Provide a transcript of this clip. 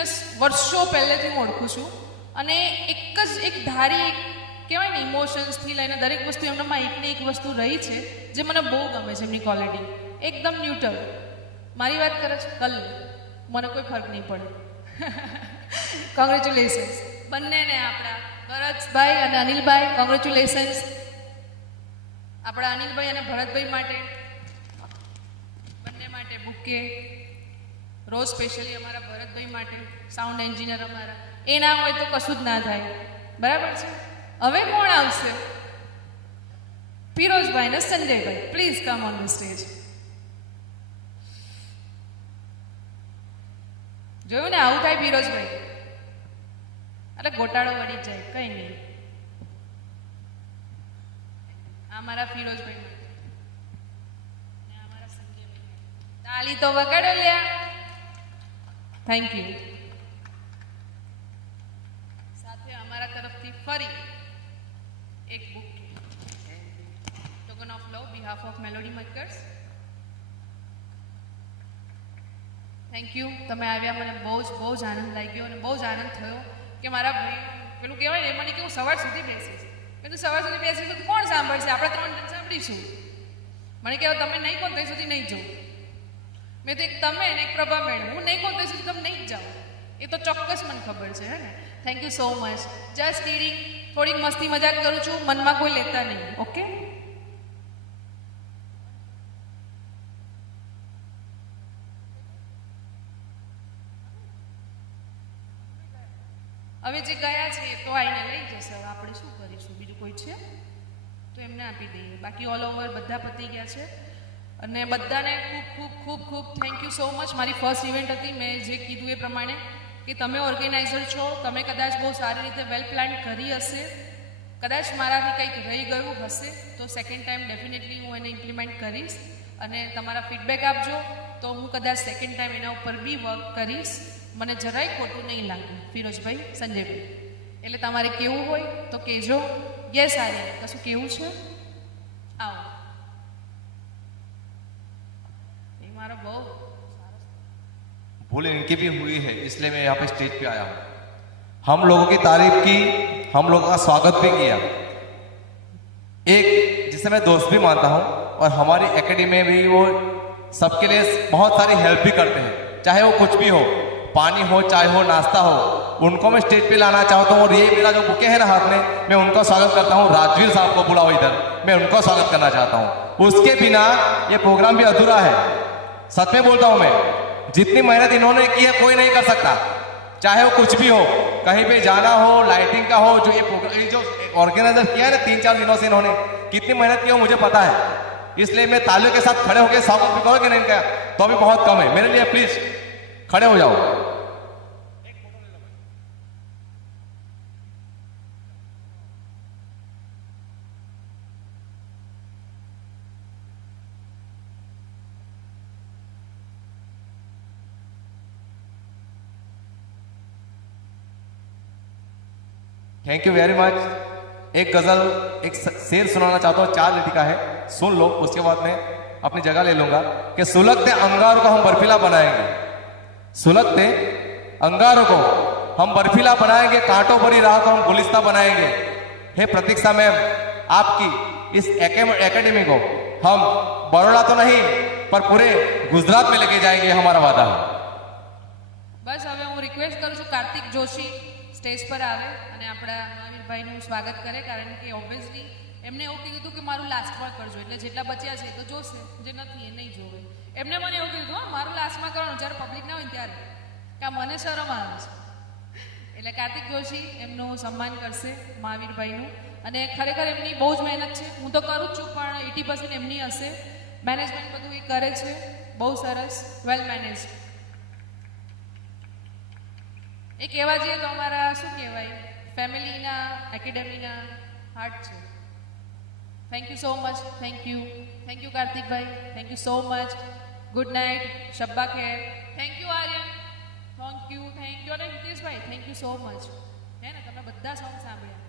એમને વર્ષો પહેલેથી હું ઓળખું છું અને એક ધારી કહેવાય ને ઇમોશન્સથી લઈને દરેક વસ્તુ એમનામાં એક ને એક વસ્તુ રહી છે જે મને બહુ ગમે છે એમની ક્વોલિટી. એકદમ ન્યુટ્રલ. મારી વાત કરે છે કલ મને કોઈ ફરક નહીં પડે. કોંગ્રેચ્યુલેશન્સ બંનેને, આપણા ભરતભાઈ અને અનિલભાઈ. કોંગ્રેચ્યુલેશન્સ આપણા અનિલભાઈ અને ભરતભાઈ માટે, બંને માટે બુકે. રોજ સ્પેશિયલી અમારા ભરતભાઈ માટે, સાઉન્ડ એન્જિનિયર અમારા. એ ના હોય તો કશું જ ના થાય. બરાબર છે. હવે કોણ આવશે? ફિરોઝભાઈ અને સંજયભાઈ, please come on the stage. જોયું ને, આવું થાય ફિરોઝભાઈ એટલે ગોટાળો વળી જાય. કઈ નહીં. આ મારા ફિરોઝભાઈ માટે, અમારા સંજયભાઈ. તાલી તો વગાડો લ્યા. Thank you. સાથે અમારા તરફથી ફરી એક book, token of love, behalf of melody makers. Thank you. તમે આવ્યા, મને બહુ જ આનંદ લાગ્યો અને બહુ જ આનંદ થયો કે મારા ભાઈ પેલું કહેવાય ને, મને કે હું સવાર સુધી બેસીશ. મેં તો સવાર સુધી બેસીશ તો કોણ સાંભળશે? આપણે 3 જણ સાંભળીશું. મને કહેવાય તમે નહીં કહો ત્યાં સુધી નહીં જાઉં. મેં તો એક તમે ને એક પ્રભા મેળવ, હું નહીં કહું ત્યાં સુધી તમે નહીં જ જાઓ. એ તો ચોક્કસ મને ખબર છે. હે ને? Thank you so much. Just kidding. થોડીક મસ્તી મજાક કરું છું, મનમાં કોઈ લેતા નહીં. ઓકે. હવે જે ગયા છે એ તો આવીને લઈ જશે. હવે આપણે શું કરીશું? બીજું કોઈ છે તો એમને આપી દઈએ. બાકી ઓલ ઓવર બધા પતી ગયા છે અને બધાને ખૂબ થેન્ક યુ સો મચ. મારી ફર્સ્ટ ઇવેન્ટ હતી. મેં જે કીધું એ પ્રમાણે કે તમે ઓર્ગેનાઇઝર છો, તમે કદાચ બહુ સારી રીતે વેલ પ્લાન કરી હશે. કદાચ મારાથી કંઈક રહી ગયું હશે તો સેકન્ડ ટાઈમ ડેફિનેટલી હું એને ઇમ્પ્લિમેન્ટ કરીશ અને તમારા ફીડબેક આપજો તો હું કદાચ સેકન્ડ ટાઈમ એના ઉપર બી વર્ક કરીશ. મને જરાય ખોટું નહીં લાગે. ફિરોઝભાઈ, સંજયભાઈ, એટલે તમારે કેવું હોય તો કહેજો. યસ આર્યન, કશું કેવું છે? આવો. એ મારો બહુ भूल इनकी भी हुई है, इसलिए मैं यहाँ पे स्टेज पे आया हूँ. हम लोगों की तारीफ की, हम लोगों का स्वागत भी किया. एक जिसे मैं दोस्त भी मानता हूँ और हमारी एकेडमी में भी वो सबके लिए बहुत सारी हेल्प भी करते हैं, चाहे वो कुछ भी हो, पानी हो, चाय हो, नाश्ता हो. उनको मैं स्टेज पे लाना चाहता हूँ और ये मेरा जो बुके है ना हाथ में, मैं उनका स्वागत करता हूँ. राजवीर साहब को बुलाओ इधर, मैं उनका स्वागत करना चाहता हूँ. उसके बिना ये प्रोग्राम भी अधूरा है. सच में बोलता हूँ मैं, जितनी मेहनत इन्होंने की है कोई नहीं कर सकता. चाहे वो कुछ भी हो, कहीं पे जाना हो, लाइटिंग का हो, जो ये जो ऑर्गेनाइजर किया है ना 3-4 दिनों से, इन्होंने कितनी मेहनत की हो मुझे पता है. इसलिए मैं तालियों के साथ खड़े होकर स्वागत भी करोगे नहीं क्या तो भी बहुत कम है मेरे लिए. प्लीज खड़े हो जाओ. Thank you very much. एक गजल, एक शेर सुनाना चाहता हूँ. 4 लिटी का है, सुन लो. उसके बाद मैं अपनी जगह ले लूंगा. कि सुलगते अंगारों को हम बर्फीला बनाएंगे, सुलगते अंगारों को हम बर्फीला बनाएंगे, कांटों भरी राह को हम गुलिस्ता बनाएंगे. हे प्रतीक्षा मैम, आपकी इस एकेडमी को हम बड़ौदा तो नहीं पर पूरे गुजरात में लेके जाएंगे, हमारा वादा है. બસ હવે હું રિક્વેસ્ટ કરું છું કાર્તિક જોશી સ્ટેજ પર આવે અને આપણા મહાવીરભાઈનું સ્વાગત કરે, કારણ કે ઓબ્વિયસલી એમને એવું કીધું હતું કે મારું લાસ્ટમાં કરજો, એટલે જેટલા બચ્યા છે એ તો જોશે, જે નથી એ નહીં જોવે. એમને મને એવું કીધું, હા મારું લાસ્ટમાં કરવાનું, જ્યારે પબ્લિક ના હોય ત્યારે, કે મને શરમ આવે છે. એટલે કાર્તિક જોશી એમનું સન્માન કરશે મહાવીરભાઈનું. અને ખરેખર એમની બહુ જ મહેનત છે. હું તો કરું જ છું પણ 80% એમની હશે. મેનેજમેન્ટ બધું એ કરે છે, બહુ સરસ, વેલ મેનેજ. એ કહેવા જઈએ તો અમારા શું કહેવાય, ફેમિલીના એકેડેમીના હાર્ટ છે. Thank you so much. Thank you કાર્તિકભાઈ, thank you so much. Good night, શબ્બા ખેર. Thank you Aryan, thank you. અને હિતેશભાઈ થેન્ક યુ સો મચ. હે ને, તમે બધા સોંગ સાંભળ્યા.